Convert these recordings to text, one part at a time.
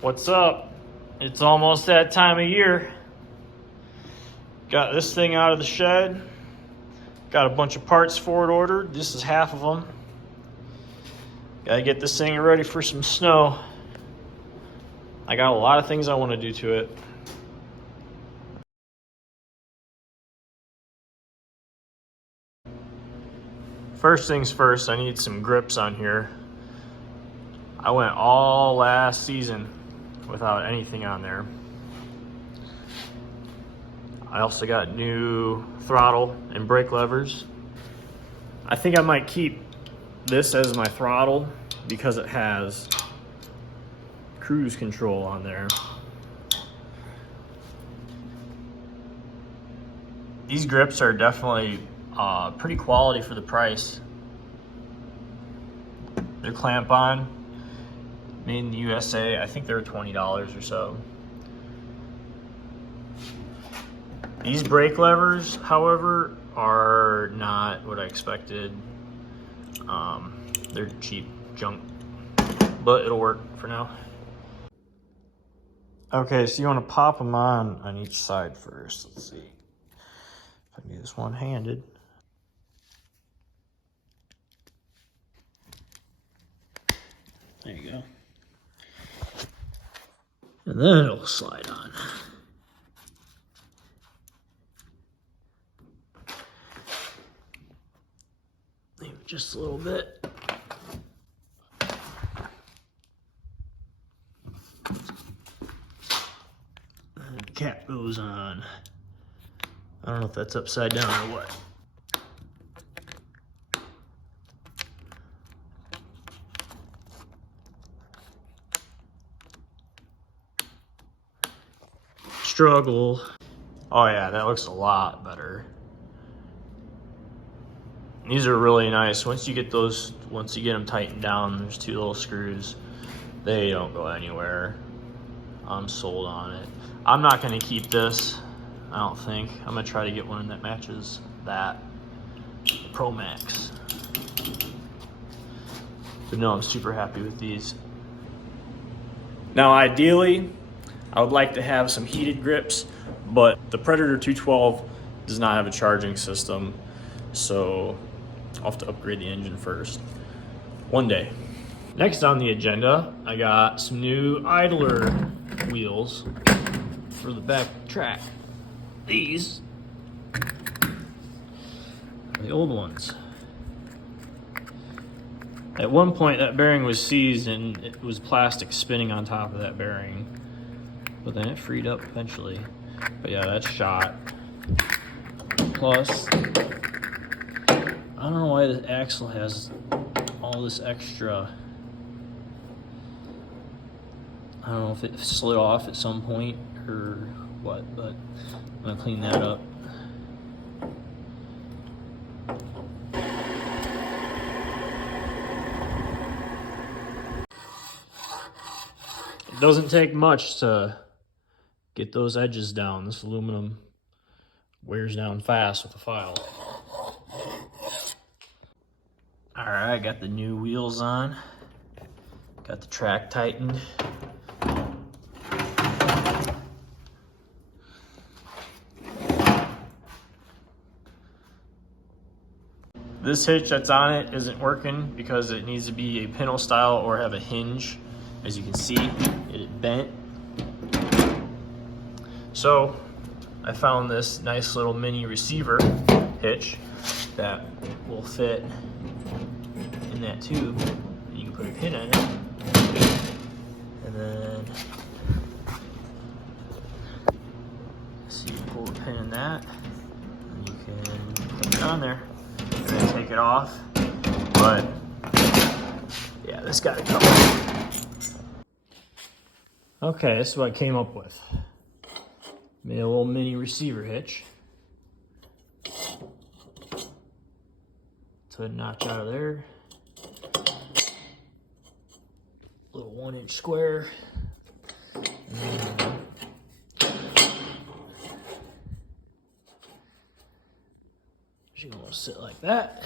What's up? It's almost that time of year. Got this thing out of the shed. Got a bunch of parts for it ordered. This is half of them. Gotta get this thing ready for some snow. I got a lot of things I want to do to it. First things first, I need some grips on here. I went all last season without anything on there. I also got new throttle and brake levers. I think I might keep this as my throttle because it has cruise control on there. These grips are definitely pretty quality for the price. They're clamp on, made in the USA. I think they're $20 or so. These brake levers, however, are not what I expected. They're cheap junk, but it'll work for now. Okay, so you want to pop them on each side first. Let's see if I can do this one-handed. There you go. And then it'll slide on. Maybe just a little bit. And the cap goes on. I don't know if that's upside down or what. Struggle. Oh yeah, that looks a lot better. These are really nice. Once you get them tightened down, there's two little screws. They don't go anywhere. I'm sold on it. I'm not gonna keep this, I don't think. I'm gonna try to get one that matches that Pro Max. But no, I'm super happy with these. Now ideally, I would like to have some heated grips, but the Predator 212 does not have a charging system, so I'll have to upgrade the engine first. One day. Next on the agenda, I got some new idler wheels for the back track. These are the old ones. At one point that bearing was seized and it was plastic spinning on top of that bearing. But then it freed up eventually. But yeah, that's shot. Plus, I don't know why the axle has all this extra. I don't know if it slid off at some point or what, but I'm gonna clean that up. It doesn't take much to get those edges down. This aluminum wears down fast with a file. All right, got the new wheels on. Got the track tightened. This hitch that's on it isn't working because it needs to be a pintle style or have a hinge. As you can see, it bent. So I found this nice little mini receiver hitch that will fit in that tube. You can put a pin in it, and then so you can pull the pin in that, and you can put it on there, and then take it off. But yeah, this got to come. Okay, this is what I came up with. Made a little mini receiver hitch. So a notch out of there. Little 1-inch square. She's gonna sit like that.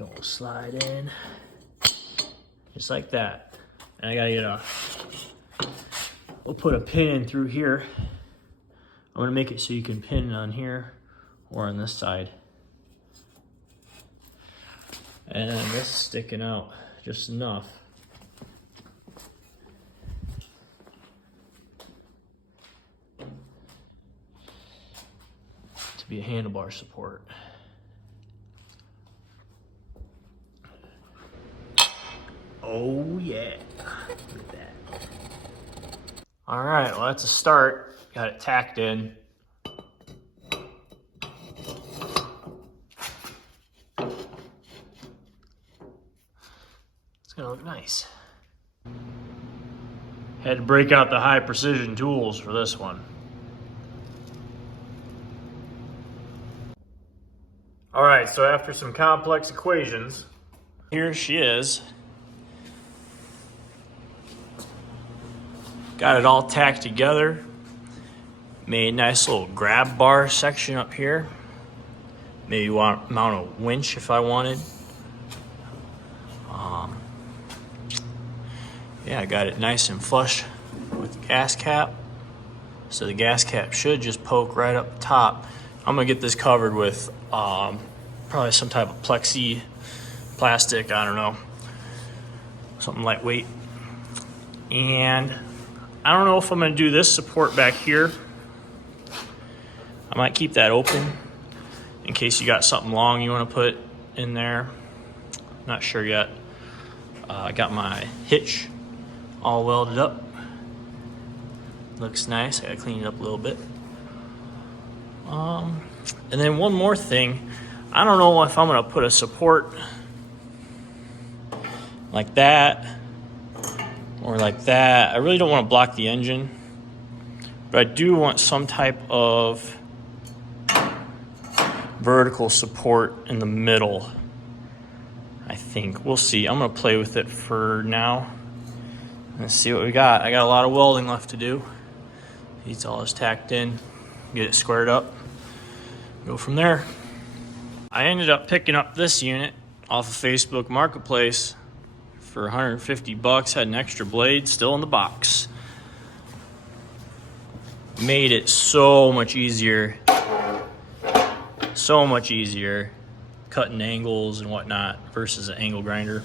Gonna slide in, just like that. And I gotta get we'll put a pin in through here. I'm gonna make it so you can pin on here or on this side. And this is sticking out just enough. To be a handlebar support. Oh yeah, look at that. All right, well that's a start. Got it tacked in. It's gonna look nice. Had to break out the high precision tools for this one. All right, so after some complex equations, here she is. Got it all tacked together. Made a nice little grab bar section up here. Maybe mount a winch if I wanted. Yeah, I got it nice and flush with the gas cap. So the gas cap should just poke right up the top. I'm gonna get this covered with probably some type of plexi plastic, I don't know, something lightweight. And I don't know if I'm gonna do this support back here. I might keep that open in case you got something long you wanna put in there. Not sure yet. I got my hitch all welded up. Looks nice. I gotta clean it up a little bit. And then one more thing. I don't know if I'm gonna put a support like that or like that. I really don't want to block the engine, but I do want some type of vertical support in the middle. I think we'll see. I'm gonna play with it for now. Let's see what we got. I got a lot of welding left to do. It's all is tacked in. Get it squared up. Go from there. I ended up picking up this unit off of Facebook Marketplace for 150 bucks. Had an extra blade still in the box. Made it so much easier. So much easier cutting angles and whatnot versus an angle grinder.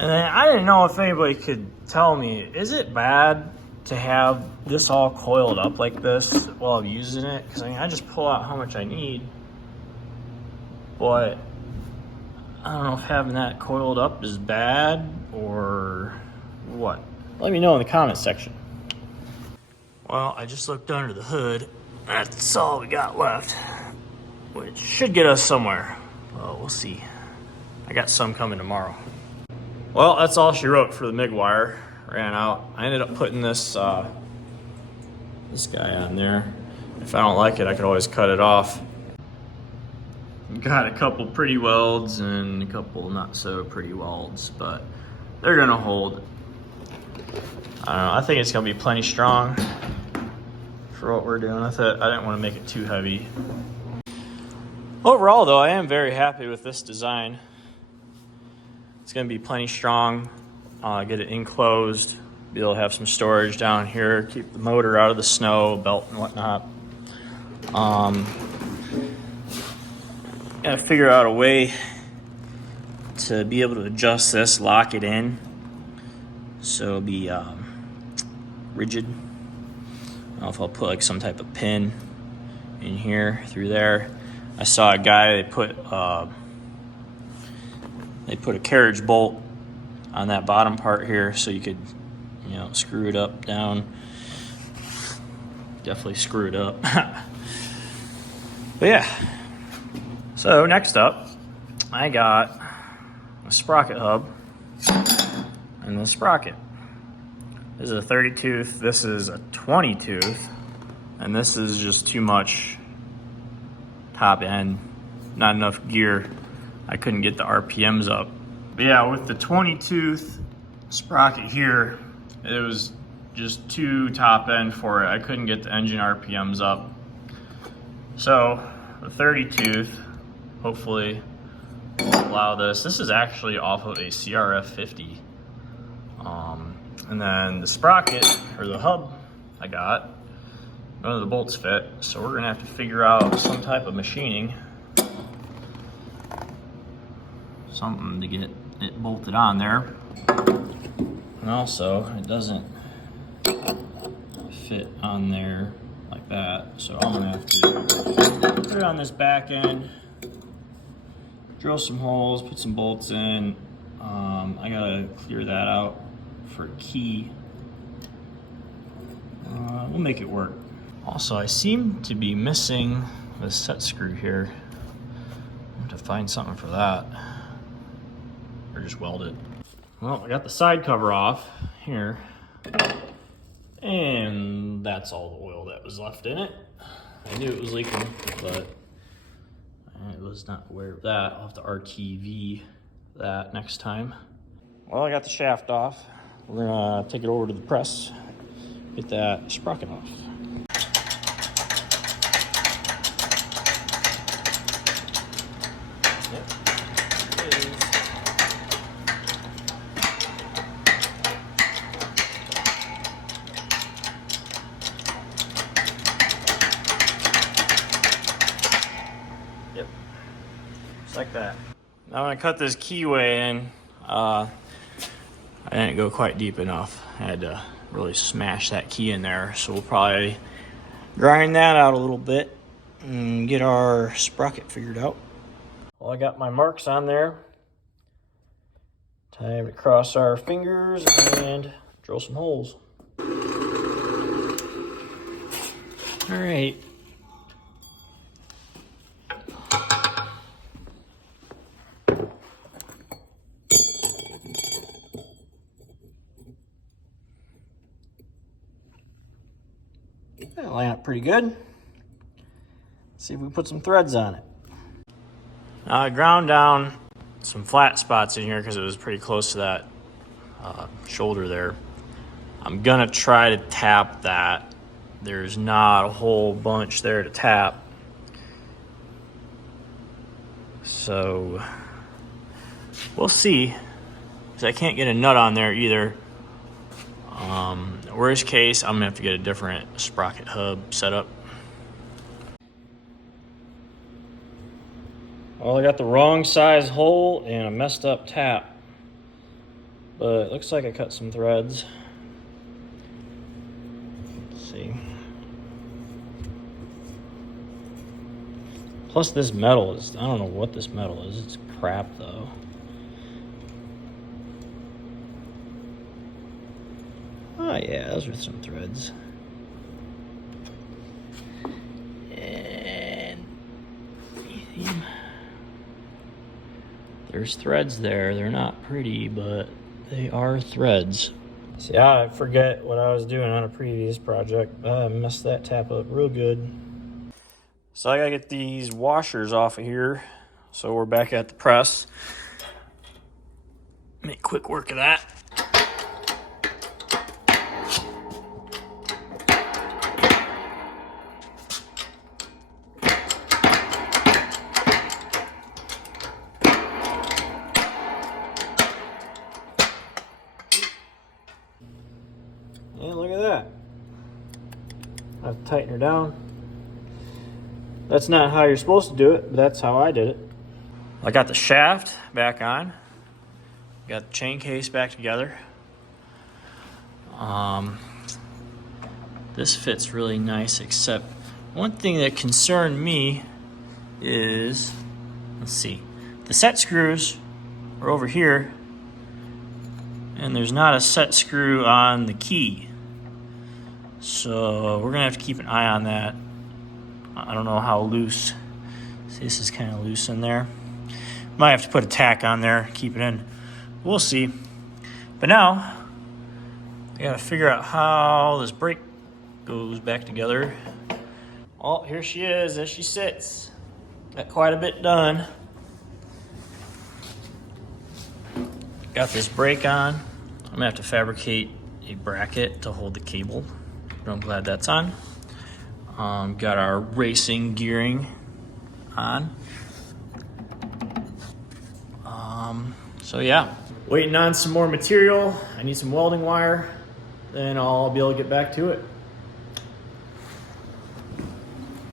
And then I didn't know if anybody could tell me, is it bad to have this all coiled up like this while I'm using it? Because I mean, I just pull out how much I need, but I don't know if having that coiled up is bad or what. Let me know in the comment section. Well, I just looked under the hood. That's all we got left, which should get us somewhere. Well, we'll see. I got some coming tomorrow. Well, that's all she wrote for the MIG wire. Ran out. I ended up putting this this guy on there. If I don't like it, I could always cut it off. Got a couple pretty welds and a couple not so pretty welds, but they're gonna hold. I don't know. I think it's gonna be plenty strong for what we're doing with it. I didn't want to make it too heavy. Overall, though, I am very happy with this design. It's going to be plenty strong. Get it enclosed. Be able to have some storage down here. Keep the motor out of the snow, belt and whatnot. Got to figure out a way to be able to adjust this, lock it in, so it'll be rigid. I don't know if I'll put like some type of pin in here through there. I saw a guy, they put a carriage bolt on that bottom part here so you could, you know, screw it up, down. Definitely screw it up. But yeah. So next up, I got a sprocket hub and the sprocket. This is a 30 tooth, this is a 20 tooth, and this is just too much top end, not enough gear. I couldn't get the RPMs up. But yeah, with the 20 tooth sprocket here, it was just too top end for it. I couldn't get the engine RPMs up. So the 30 tooth, hopefully, will allow this. This is actually off of a CRF 50. And then the sprocket, or the hub I got, none of the bolts fit. So we're gonna have to figure out some type of machining. Something to get it bolted on there. And also, it doesn't fit on there like that. So I'm gonna have to put it on this back end, drill some holes, put some bolts in. I gotta clear that out for a key. We'll make it work. Also, I seem to be missing the set screw here. I have to find something for that. Or just weld it. Well, I got the side cover off here. And that's all the oil that was left in it. I knew it was leaking, but I was not aware of that. I'll have to RTV that next time. Well, I got the shaft off. We're gonna take it over to the press, get that sprocket off. Yep, just like that. Now I'm gonna cut this keyway in. I didn't go quite deep enough. I had to really smash that key in there. So we'll probably grind that out a little bit and get our sprocket figured out. Well, I got my marks on there. Time to cross our fingers and drill some holes. All right. That line up pretty good. Let's see if we put some threads on it. Now I ground down some flat spots in here because it was pretty close to that shoulder there. I'm gonna try to tap that. There's not a whole bunch there to tap. So we'll see, because I can't get a nut on there either. Worst case, I'm gonna have to get a different sprocket hub set up. Well, I got the wrong size hole and a messed up tap, but it looks like I cut some threads. Let's see. Plus this metal is, I don't know what this metal is, it's crap though. Oh yeah, those are some threads. And there's threads there. They're not pretty, but they are threads. See, I forget what I was doing on a previous project. I messed that tap up real good. So I gotta get these washers off of here. So we're back at the press. Make quick work of that. And look at that. I have to tighten her down. That's not how you're supposed to do it, but that's how I did it. I got the shaft back on. Got the chain case back together. This fits really nice, except one thing that concerned me is, let's see, the set screws are over here, and there's not a set screw on the key. So we're gonna have to keep an eye on that. I don't know how loose. See, this is kind of loose in there. Might have to put a tack on there, keep it in. We'll see. But now, I gotta figure out how this brake goes back together. Oh, here she is, as she sits. Got quite a bit done. Got this brake on. I'm gonna have to fabricate a bracket to hold the cable, but I'm glad that's on. Got our racing gearing on. So yeah, waiting on some more material. I need some welding wire, then I'll be able to get back to it.